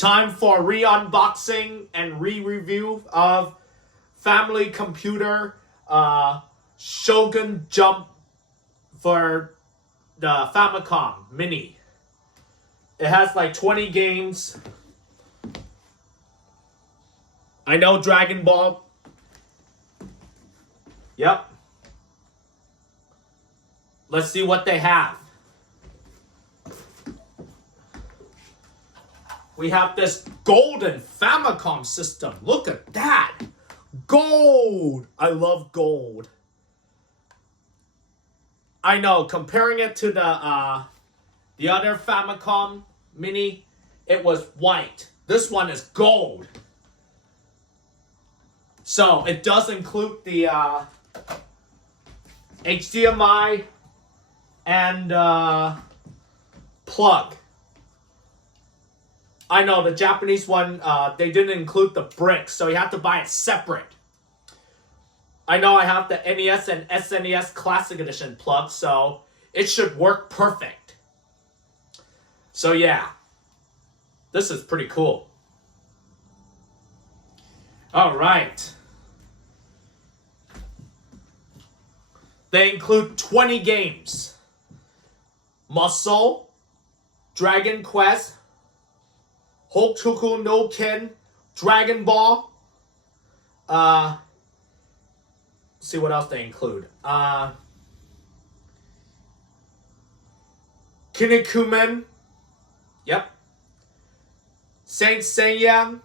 Time for re-unboxing and re-review of family computer Shogun Jump for the Famicom Mini. It has like 20 games. I know Dragon Ball. Yep. Let's see what they have. We have this golden Famicom system. Look at that. Gold. I love gold. I know, comparing it to the other Famicom Mini, it was white. This one is gold. So it does include the HDMI and plug. I know the Japanese one, they didn't include the bricks, so you have to buy it separate. I know I have the NES and SNES Classic Edition plug, so it should work perfect. So yeah, this is pretty cool. All right. They include 20 games. Muscle, Dragon Quest, Hokuto no Ken, Dragon Ball. See what else they include. Kinnikumen. Yep. Saint Seiya.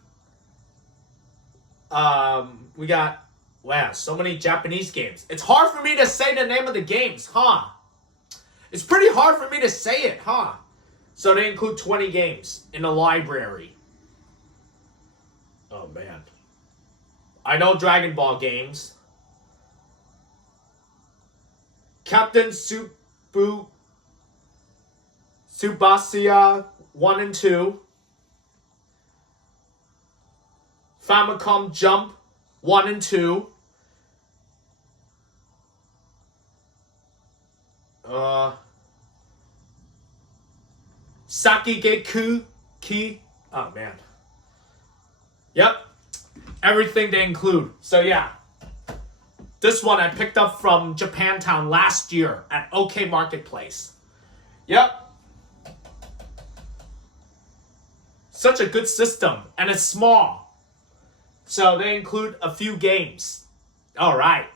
We got, wow, so many Japanese games. It's hard for me to say the name of the games, huh? It's pretty hard for me to say it, huh? So they include 20 games in the library. Oh, man. I know Dragon Ball games. Captain Tsubasa 1 and 2. Famicom Jump 1 and 2. Sakigeku Ki. Oh, man. Yep. Everything they include. So, yeah. This one I picked up from Japantown last year at OK Marketplace. Yep. Such a good system. And it's small. So they include a few games. All right.